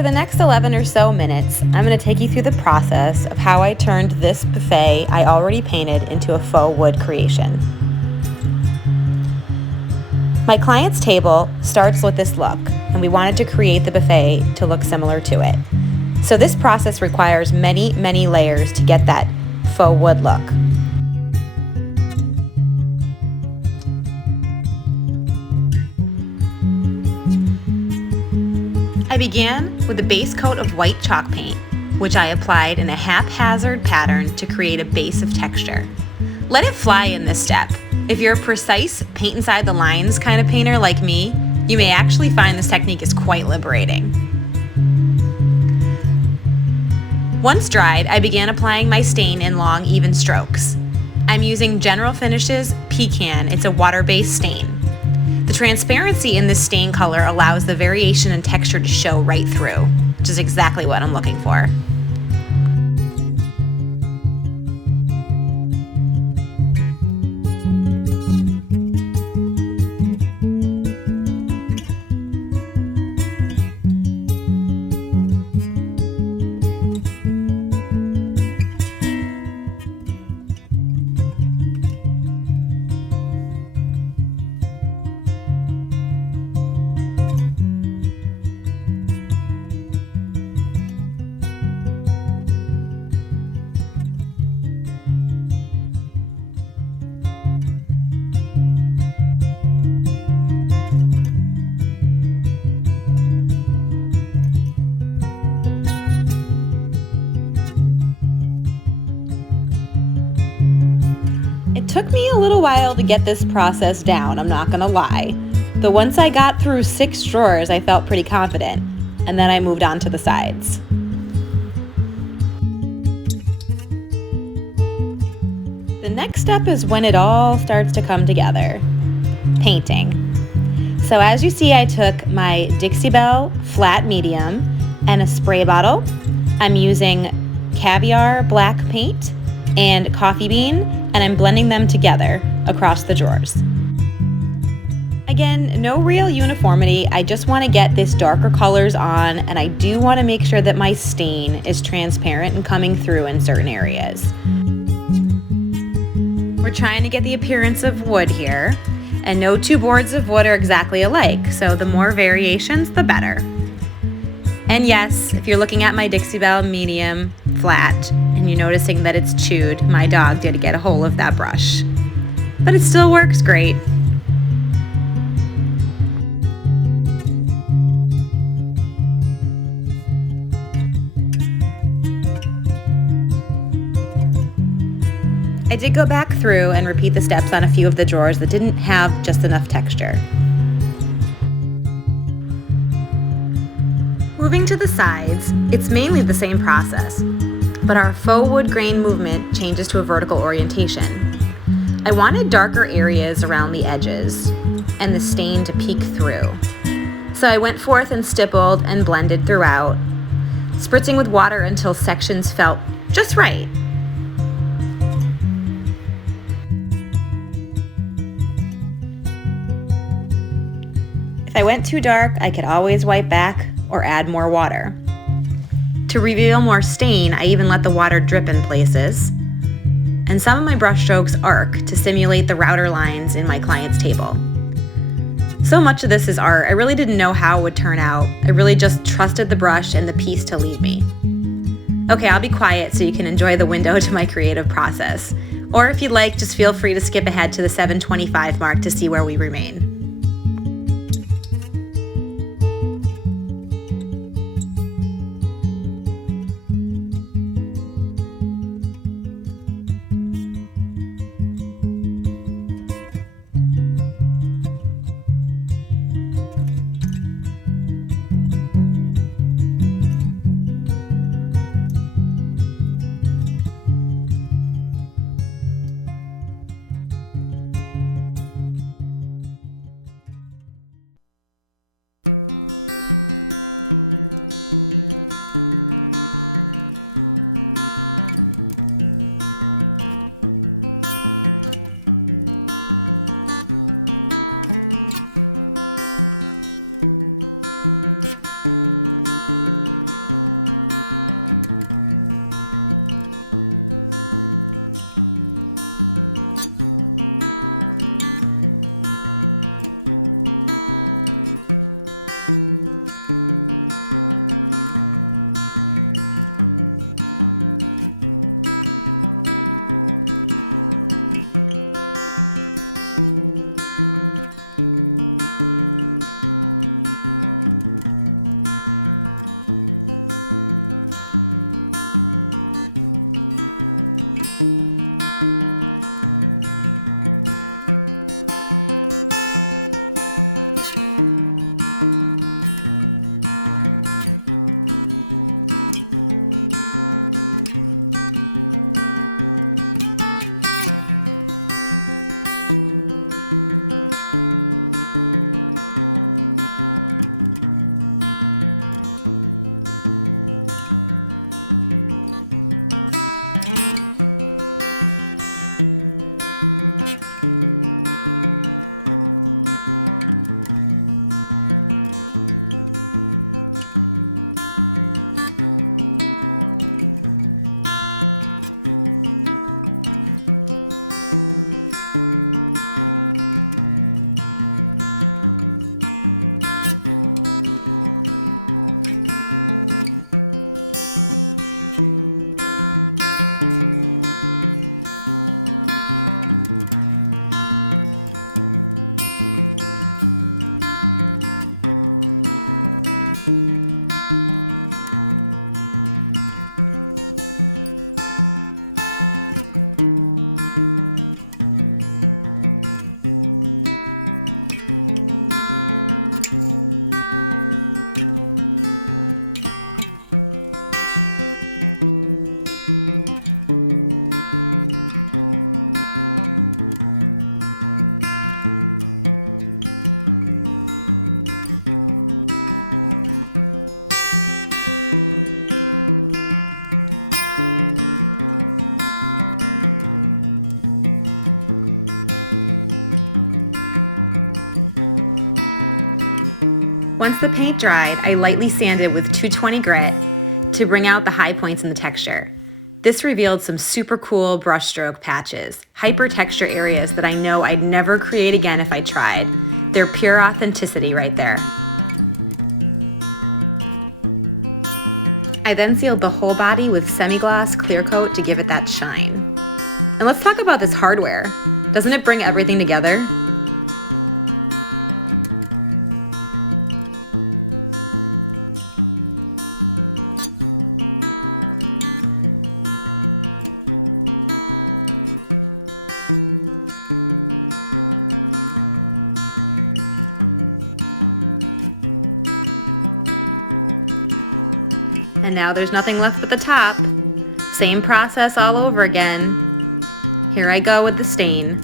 For the next 11 or so minutes, I'm going to take you through the process of how I turned this buffet I already painted into a faux wood creation. My client's table starts with this look, and we wanted to create the buffet to look similar to it. So this process requires many, many layers to get that faux wood look. I began with a base coat of white chalk paint, which I applied in a haphazard pattern to create a base of texture. Let it fly in this step. If you're a precise paint inside the lines kind of painter like me, you may actually find this technique is quite liberating. Once dried, I began applying my stain in long, even strokes. I'm using General Finishes Pecan. It's a water-based stain. The transparency in this stain color allows the variation in texture to show right through, which is exactly what I'm looking for. It took me a little while to get this process down, I'm not gonna lie. But once I got through 6 drawers, I felt pretty confident, and then I moved on to the sides. The next step is when it all starts to come together, painting. So as you see, I took my Dixie Belle flat medium and a spray bottle. I'm using Caviar black paint and coffee bean, and I'm blending them together across the drawers. Again, no real uniformity. I just want to get this darker colors on, and I do want to make sure that my stain is transparent and coming through in certain areas. We're trying to get the appearance of wood here, and no 2 boards of wood are exactly alike, so the more variations, the better. And yes, if you're looking at my Dixie Belle medium flat and you're noticing that it's chewed, my dog did get a hold of that brush. But it still works great. I did go back through and repeat the steps on a few of the drawers that didn't have just enough texture. Moving to the sides, it's mainly the same process, but our faux wood grain movement changes to a vertical orientation. I wanted darker areas around the edges and the stain to peek through. So I went forth and stippled and blended throughout, spritzing with water until sections felt just right. If I went too dark, I could always wipe back or add more water. To reveal more stain, I even let the water drip in places. And some of my brush strokes arc to simulate the router lines in my client's table. So much of this is art. I really didn't know how it would turn out. I really just trusted the brush and the piece to lead me. Okay, I'll be quiet so you can enjoy the window to my creative process. Or if you'd like, just feel free to skip ahead to the 7:25 mark to see where we remain. Once the paint dried, I lightly sanded with 220 grit to bring out the high points in the texture. This revealed some super cool brushstroke patches, hyper texture areas that I know I'd never create again if I tried. They're pure authenticity right there. I then sealed the whole body with semi-gloss clear coat to give it that shine. And let's talk about this hardware. Doesn't it bring everything together? And now there's nothing left but the top. Same process all over again. Here I go with the stain.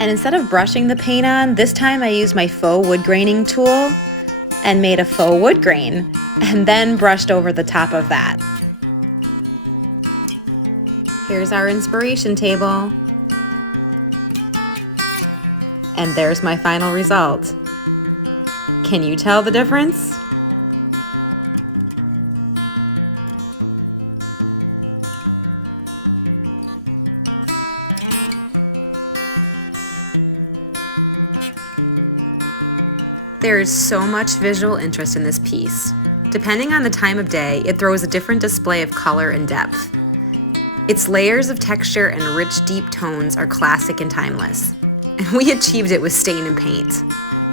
And instead of brushing the paint on, this time I used my faux wood graining tool and made a faux wood grain, and then brushed over the top of that. Here's our inspiration table. And there's my final result. Can you tell the difference? There is so much visual interest in this piece. Depending on the time of day, it throws a different display of color and depth. Its layers of texture and rich, deep tones are classic and timeless. And we achieved it with stain and paint.